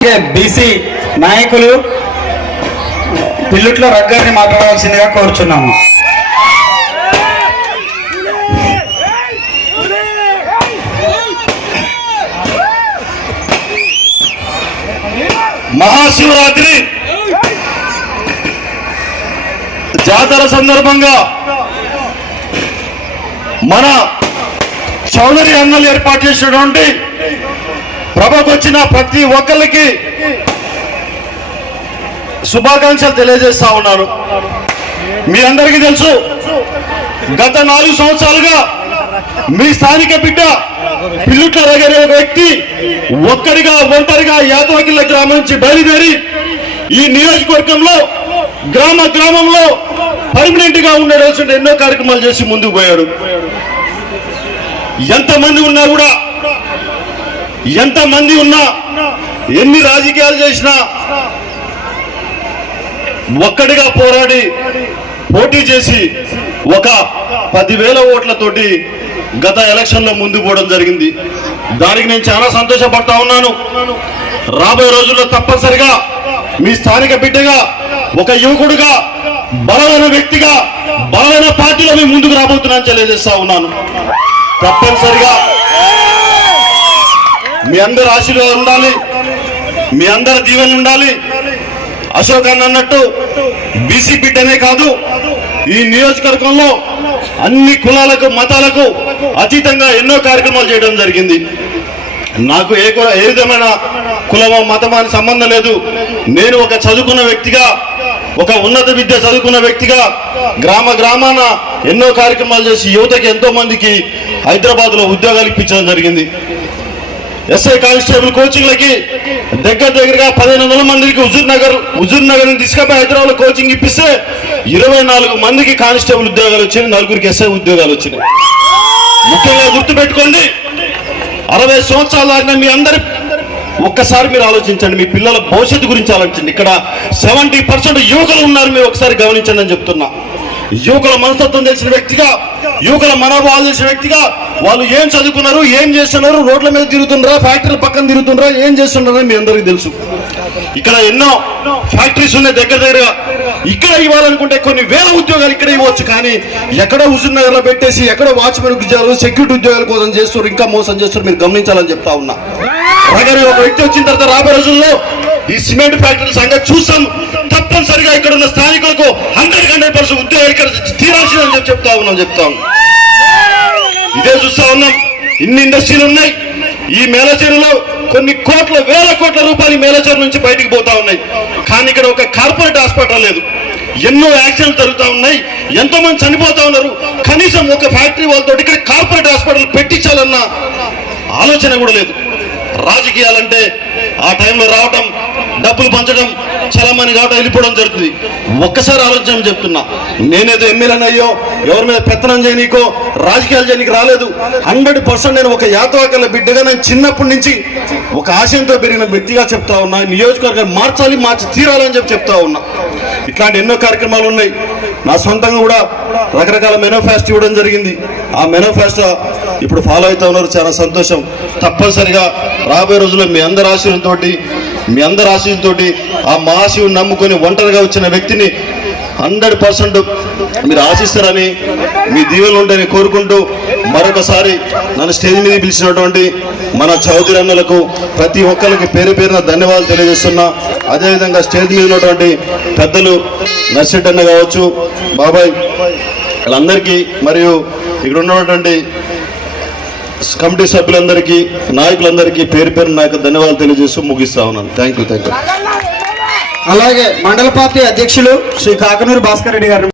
BC నాయకులు పిల్లుట్ల రగ్గారిని మాట్లాడవలసిందిగా కోరుచున్నాము. మహాశివరాత్రి జాతర సందర్భంగా మన చౌదరి అన్నలు ఏర్పాటు చేసినటువంటి ప్రభకు వచ్చిన ప్రతి ఒక్కరికి శుభాకాంక్షలు తెలియజేస్తా ఉన్నాను. మీ అందరికీ తెలుసు, గత 4 సంవత్సరాలుగా మీ స్థానిక బిడ్డ పిల్లుట్ల రగనే ఒక వ్యక్తి ఒంటరిగా యాదవకిల్ల గ్రామం నుంచి బయలుదేరి ఈ నియోజకవర్గంలో గ్రామంలో పర్మనెంట్ గా ఉండవలసిన ఎన్నో కార్యక్రమాలు చేసి ముందుకు పోయాడు. ఎంతమంది ఉన్నా ఎన్ని రాజకీయాలు చేసినా ఒక్కడిగా పోరాడి పోటీ చేసి ఒక 10,000 ఓట్లతోటి గత ఎలక్షన్ లో ముందు పోవడం జరిగింది. దానికి నేను చాలా సంతోషపడతా ఉన్నాను. రాబోయే రోజుల్లో తప్పనిసరిగా మీ స్థానిక బిడ్డగా, ఒక యువకుడుగా, బలమైన వ్యక్తిగా, బలమైన పార్టీలో మీ ముందుకు రాబోతున్నాను తెలియజేస్తా ఉన్నాను. తప్పనిసరిగా మీ అందరి ఆశీర్వాదం ఉండాలి, మీ అందరి దీవెనలు ఉండాలి. అశోక్ అన్న అన్నట్టు బీసీ బిడ్డనే కాదు, ఈ నియోజకవర్గంలో అన్ని కులాలకు మతాలకు అతీతంగా ఎన్నో కార్యక్రమాలు చేయడం జరిగింది. నాకు ఏ విధమైన కులమో మతమో అని సంబంధం లేదు. నేను ఒక చదువుకున్న వ్యక్తిగా, ఒక ఉన్నత విద్య చదువుకున్న వ్యక్తిగా గ్రామాన ఎన్నో కార్యక్రమాలు చేసి యువతకి ఎంతో మందికి హైదరాబాద్ లో ఉద్యోగాలు ఇప్పించడం జరిగింది. ఎస్ఐ కానిస్టేబుల్ కోచింగ్లకి దగ్గరగా 1,500 మందికి హుజూర్ నగర్ తీసుకపోయి హైదరాబాద్ లో కోచింగ్ ఇప్పిస్తే 24 మందికి కానిస్టేబుల్ ఉద్యోగాలు వచ్చినాయి, 4 ఎస్ఐ ఉద్యోగాలు వచ్చినాయి. ముఖ్యంగా గుర్తుపెట్టుకోండి, 60 సంవత్సరాలు దాటిన మీ అందరి ఒక్కసారి మీరు ఆలోచించండి, మీ పిల్లల భవిష్యత్తు గురించి ఆలోచించండి. ఇక్కడ 70% యువకులు ఉన్నారు, మీరు ఒకసారి గమనించండి అని చెప్తున్నా. యువకుల మనస్తత్వం తెలిసిన వ్యక్తిగా, యువకుల మనోభావాలు తెలిసిన వ్యక్తిగా, వాళ్ళు ఏం చదువుకున్నారు, ఏం చేస్తున్నారు, రోడ్ల మీద తిరుగుతున్నారా, ఫ్యాక్టరీల పక్కన తిరుగుతున్నారా, ఏం చేస్తున్నారని మీ అందరికీ తెలుసు. ఇక్కడ ఎన్నో ఫ్యాక్టరీస్ ఉన్నాయి దగ్గరగా. ఇక్కడ ఇవ్వాలనుకుంటే కొన్ని వేల ఉద్యోగాలు ఇక్కడ ఇవ్వచ్చు, కానీ ఎక్కడో హుజూర్ నగర్ లో పెట్టేసి ఎక్కడో వాచ్మెన్ ఉద్యోగాలు, సెక్యూరిటీ ఉద్యోగాల కోసం చేస్తారు, ఇంకా మోసం చేస్తారు. మీరు గమనించాలని చెప్తా ఉన్నా. అలాగే ఒక వ్యక్తి వచ్చిన తర్వాత రాబోయే రోజుల్లో ఈ సిమెంట్ ఫ్యాక్టరీ సంగతి చూస్తాం. తప్పనిసరిగా ఇక్కడ ఉన్న స్థానికులకు 100% ఉద్యోగాలు ఇక్కడ తీరాల్సిందని చెప్తా ఉన్నాం. ఇదే చూస్తా ఉన్నాం, ఇన్ని ఇండస్ట్రీలు ఉన్నాయి. ఈ మేలచేరులో కొన్ని వేల కోట్ల రూపాయలు మేలచేరు నుంచి బయటికి పోతా ఉన్నాయి. కానీ ఇక్కడ ఒక కార్పొరేట్ హాస్పిటల్ లేదు. ఎన్నో యాక్సిడెంట్లు జరుగుతూ ఉన్నాయి, ఎంతో మంది చనిపోతా ఉన్నారు. కనీసం ఒక ఫ్యాక్టరీ వాళ్ళతో ఇక్కడ కార్పొరేట్ హాస్పిటల్ పెట్టించాలన్న ఆలోచన కూడా లేదు. రాజకీయాలంటే ఆ టైంలో రావటం, డబ్బులు పంచడం, చలామణి కావటం, వెళ్ళిపోవడం జరుగుతుంది. ఒక్కసారి ఆలోచన చెప్తున్నా, నేనేదో ఎమ్మెల్యేనయ్యో ఎవరి మీద పెత్తనం చేయనీకో రాజకీయాలు చేయనీకి రాలేదు. 100% నేను ఒక యాదవకల బిడ్డగా, నేను చిన్నప్పటి నుంచి ఒక ఆశయంతో పెరిగిన వ్యక్తిగా చెప్తా ఉన్నా. నియోజకవర్గాన్ని మార్చి తీరాలని చెప్తా ఉన్నా. ఇట్లాంటి ఎన్నో కార్యక్రమాలు ఉన్నాయి. నా సొంతంగా కూడా రకరకాల మేనిఫెస్టో ఇవ్వడం జరిగింది. ఆ మేనిఫెస్టో ఇప్పుడు ఫాలో అవుతా ఉన్నారు, చాలా సంతోషం. తప్పనిసరిగా రాబోయే రోజుల్లో మీ అందరి ఆశీస్సులతో ఆ మహాశివుని నమ్ముకొని ఒంటరిగా వచ్చిన వ్యక్తిని 100% మీరు ఆశిస్తారని, మీ దీవెనలు ఉంటాయని కోరుకుంటూ మరొకసారి నన్ను స్టేజ్ మీద పిలిచినటువంటి మన చౌదరి అన్నలకు ప్రతి ఒక్కరికి పేరున ధన్యవాదాలు తెలియజేస్తున్నా. అదేవిధంగా స్టేజ్ మీద ఉన్నటువంటి పెద్దలు నర్సిరెడ్డి అన్న కావచ్చు, బాబాయ్, వాళ్ళందరికీ, మరియు ఇక్కడ ఉన్నటువంటి కమిటీ సభ్యులందరికీ, నాయకులందరికీ పేరు నాకు ధన్యవాదాలు తెలియజేస్తూ ముగిస్తా ఉన్నాను. Thank you. అలాగే మండల పార్టీ అధ్యక్షులు శ్రీ కాకనూరు భాస్కర్ రెడ్డి గారు.